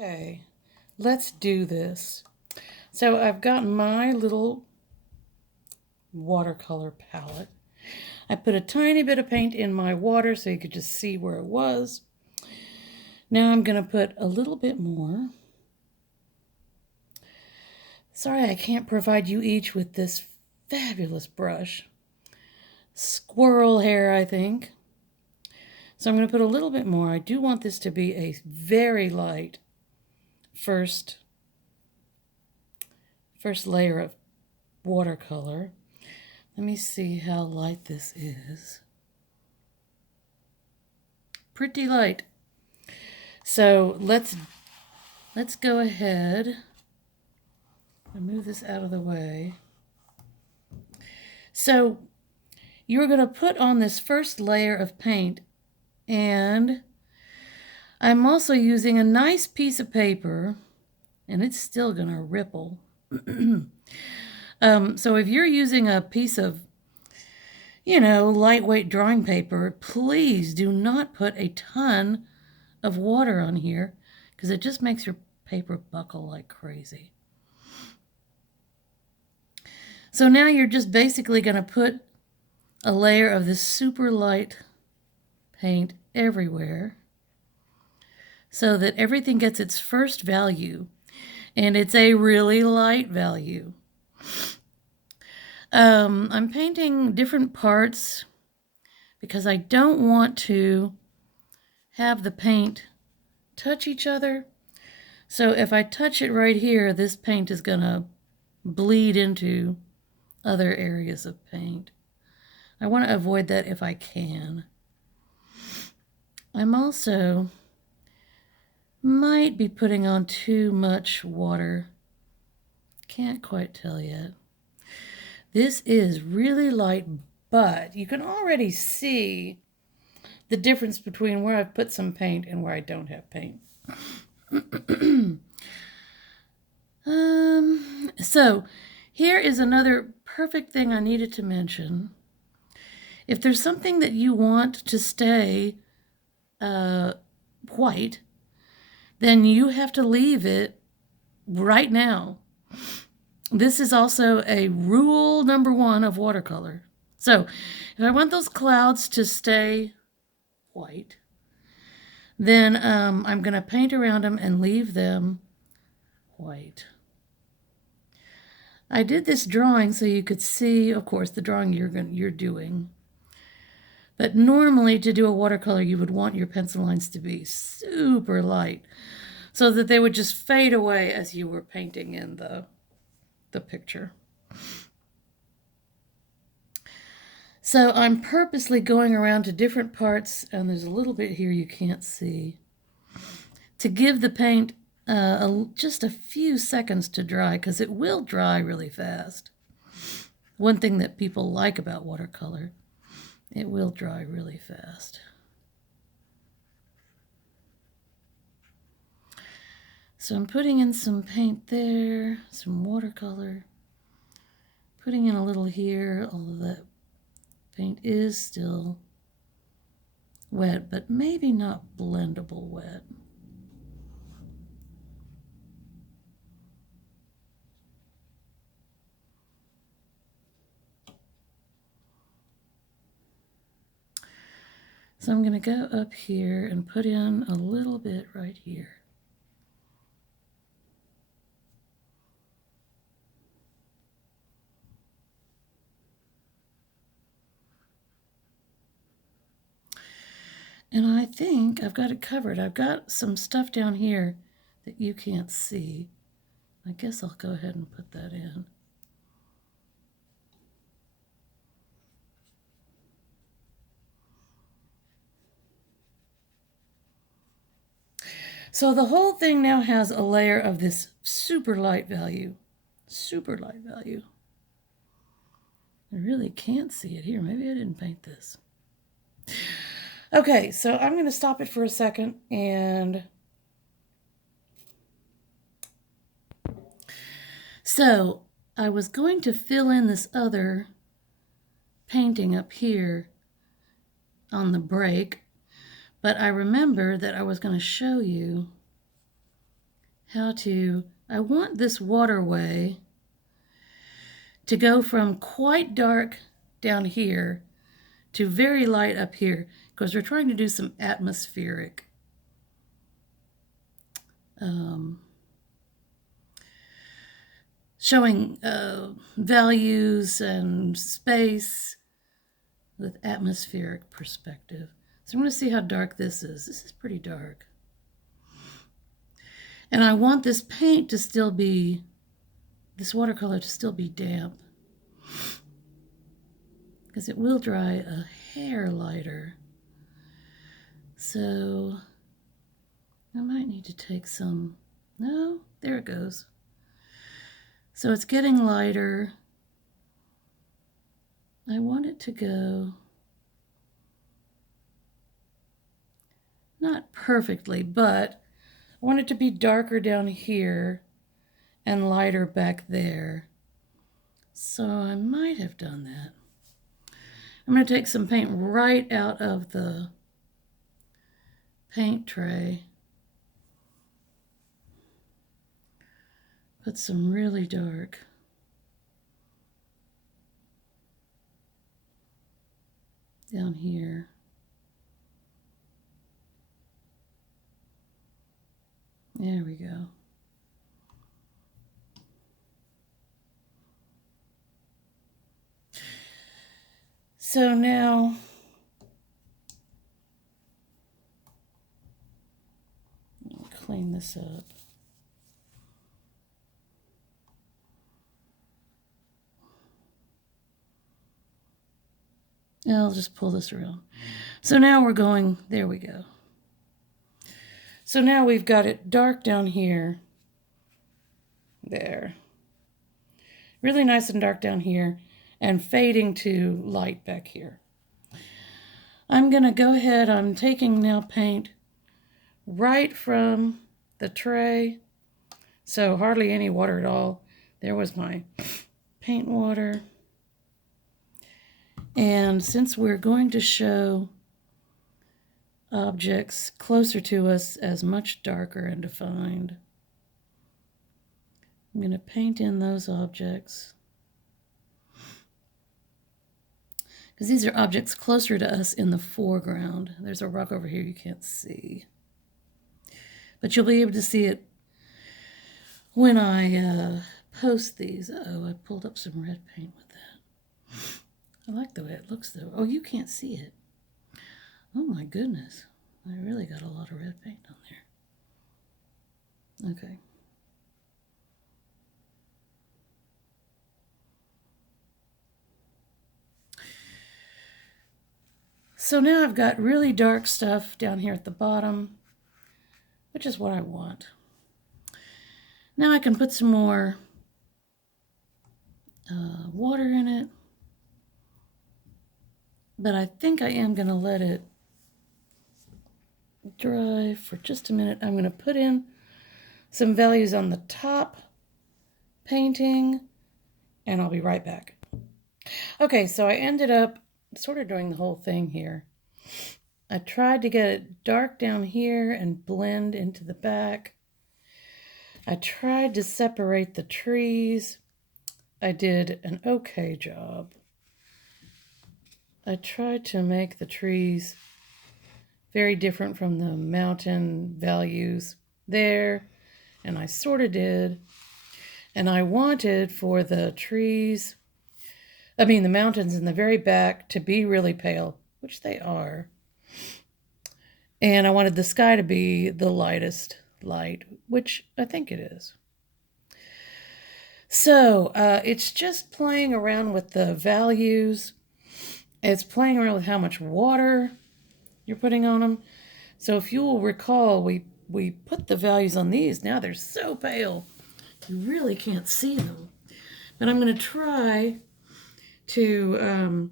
Okay, let's do this. So I've got my little watercolor palette. I put a tiny bit of paint in my water so you could just see where it was. Now I'm going to put a little bit more. Sorry I can't provide you each with this fabulous brush. Squirrel hair, I think. So I'm going to put a little bit more. I do want this to be a very light first layer of watercolor. Let me see how light this is. Pretty light. So let's go ahead and move this out of the way. So you're going to put on this first layer of paint, and I'm also using a nice piece of paper, and it's still going to ripple. So if you're using a piece of, lightweight drawing paper, please do not put a ton of water on here because it just makes your paper buckle like crazy. So now you're just basically going to put a layer of this super light paint everywhere so that everything gets its first value, and it's a really light value. I'm painting different parts because I don't want to have the paint touch each other. So if I touch it right here, this paint is going to bleed into other areas of paint. I want to avoid that if I can. I'm also might be putting on too much water. Can't quite tell yet. This is really light, but you can already see the difference between where I've put some paint and where I don't have paint. So here is another perfect thing I needed to mention. If there's something that you want to stay white, then you have to leave it right now. This is also a rule number 1 of watercolor. So if I want those clouds to stay white, then I'm going to paint around them and leave them white. I did this drawing so you could see, of course, the drawing you're doing. But normally to do a watercolor, you would want your pencil lines to be super light so that they would just fade away as you were painting in the picture. So I'm purposely going around to different parts, and there's a little bit here you can't see, to give the paint just a few seconds to dry, because it will dry really fast. One thing that people like about watercolor, it will dry really fast. So I'm putting in some paint there, some watercolor, putting in a little here, although that paint is still wet, but maybe not blendable wet. So I'm going to go up here and put in a little bit right here. And I think I've got it covered. I've got some stuff down here that you can't see. I guess I'll go ahead and put that in. So the whole thing now has a layer of this super light value. Super light value. I really can't see it here. Maybe I didn't paint this. Okay, so I'm going to stop it for a second and... So I was going to fill in this other painting up here on the break, but I remember that I was going to show you I want this waterway to go from quite dark down here to very light up here, because we're trying to do some atmospheric showing values and space with atmospheric perspective. So I'm going to see how dark this is. This is pretty dark. And I want this paint to still be, this watercolor to still be damp, because it will dry a hair lighter. So I might need to take some, no, there it goes. So it's getting lighter. I want it to go, not perfectly, but I want it to be darker down here and lighter back there. So I might have done that. I'm going to take some paint right out of the paint tray. Put some really dark. Down here. There we go. So now I'll clean this up. I'll just pull this around. So now we're going, there we go. So now we've got it dark down here. There. Really nice and dark down here and fading to light back here. I'm going to go ahead, I'm taking now paint right from the tray. So hardly any water at all. There was my paint water. And since we're going to show objects closer to us as much darker and defined, I'm going to paint in those objects, because these are objects closer to us in the foreground. There's a rock over here you can't see, but you'll be able to see it when I post these. Uh-oh, I pulled up some red paint with that. I like the way it looks though. Oh, you can't see it. Oh my goodness. I really got a lot of red paint on there. Okay. So now I've got really dark stuff down here at the bottom, which is what I want. Now I can put some more water in it, but I think I am going to let it dry for just a minute. I'm going to put in some values on the top painting, and I'll be right back. Okay, so I ended up sort of doing the whole thing here. I tried to get it dark down here and blend into the back. I tried to separate the trees. I did an okay job. I tried to make the trees very different from the mountain values there, and I sort of did. And I wanted for the trees, the mountains in the very back to be really pale, which they are. And I wanted the sky to be the lightest light, which I think it is. So it's just playing around with the values. It's playing around with how much water you're putting on them. So if you will recall, we put the values on these. Now they're so pale, you really can't see them. But I'm going to try to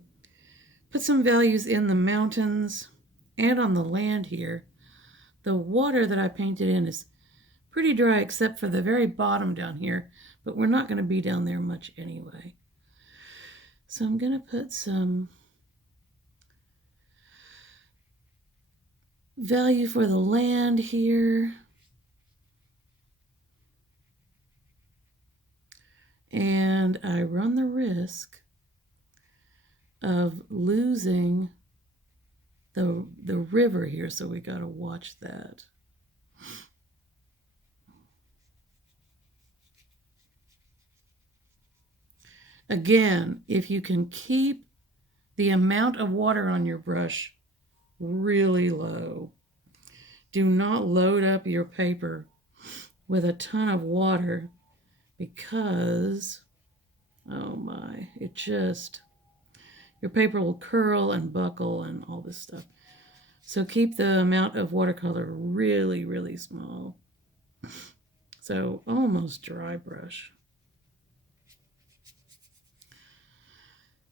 put some values in the mountains and on the land here. The water that I painted in is pretty dry except for the very bottom down here, but we're not going to be down there much anyway. So I'm going to put some value for the land here. And I run the risk of losing the river here, so we got to watch that. Again, if you can keep the amount of water on your brush really low, do not load up your paper with a ton of water, because, oh my, your paper will curl and buckle and all this stuff. So keep the amount of watercolor really, really small. So almost dry brush.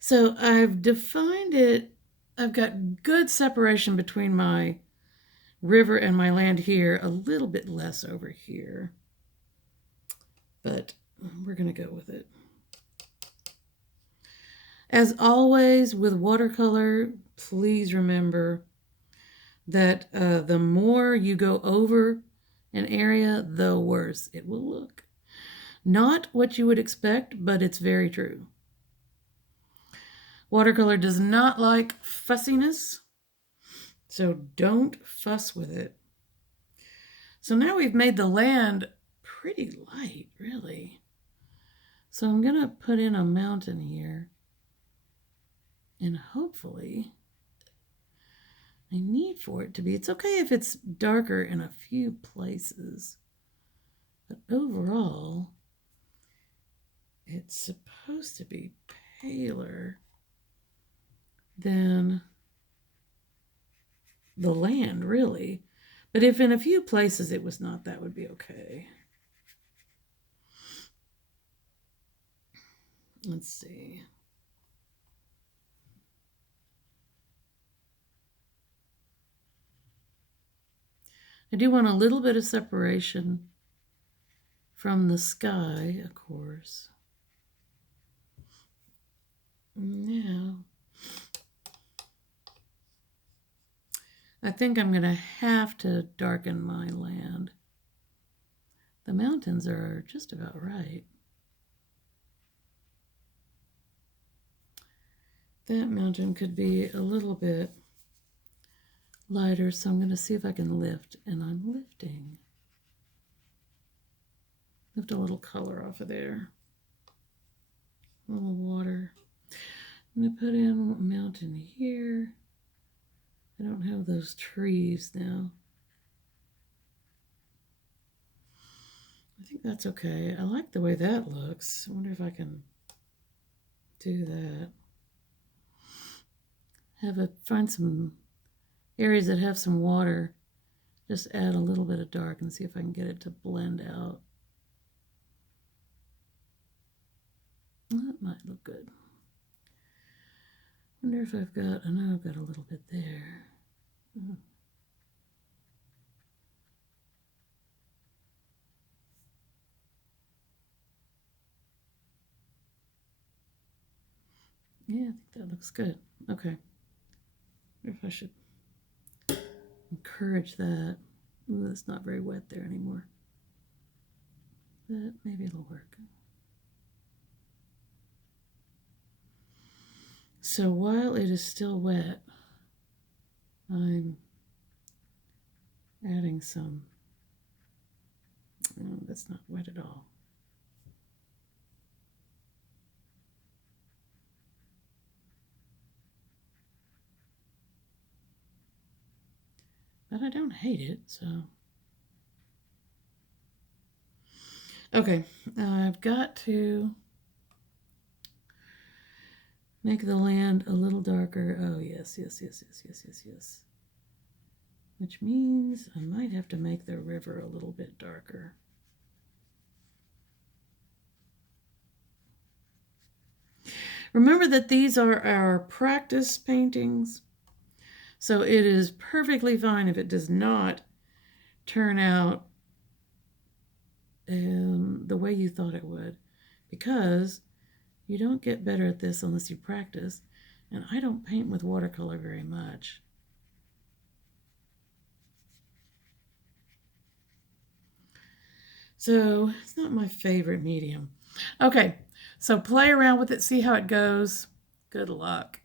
So I've defined it. I've got good separation between my river and my land here, a little bit less over here. But we're going to go with it. As always with watercolor, please remember that the more you go over an area, the worse it will look. Not what you would expect, but it's very true. Watercolor does not like fussiness, so don't fuss with it. So now we've made the land pretty light, really. So I'm going to put in a mountain here. And hopefully, I need for it to be, it's okay if it's darker in a few places, but overall, it's supposed to be paler than the land, really. But if in a few places it was not, that would be okay. Let's see. I do want a little bit of separation from the sky, of course. Now, I think I'm going to have to darken my land. The mountains are just about right. That mountain could be a little bit lighter, so I'm going to see if I can lift, and I'm lifting. Lift a little color off of there. A little water. I'm going to put in a mountain here. I don't have those trees now. I think that's okay. I like the way that looks. I wonder if I can do that. Find some areas that have some water. Just add a little bit of dark and see if I can get it to blend out. That might look good. Wonder if I've got, I know I've got a little bit there. Yeah, I think that looks good. Okay. I wonder if I should encourage that. Ooh, it's not very wet there anymore. But maybe it'll work. So while it is still wet, I'm adding some. Oh, that's not wet at all. But I don't hate it, so. Okay, I've got to make the land a little darker. Oh, yes. Which means I might have to make the river a little bit darker. Remember that these are our practice paintings, so it is perfectly fine if it does not turn out the way you thought it would, because you don't get better at this unless you practice, and I don't paint with watercolor very much. So it's not my favorite medium. Okay, so play around with it, see how it goes. Good luck.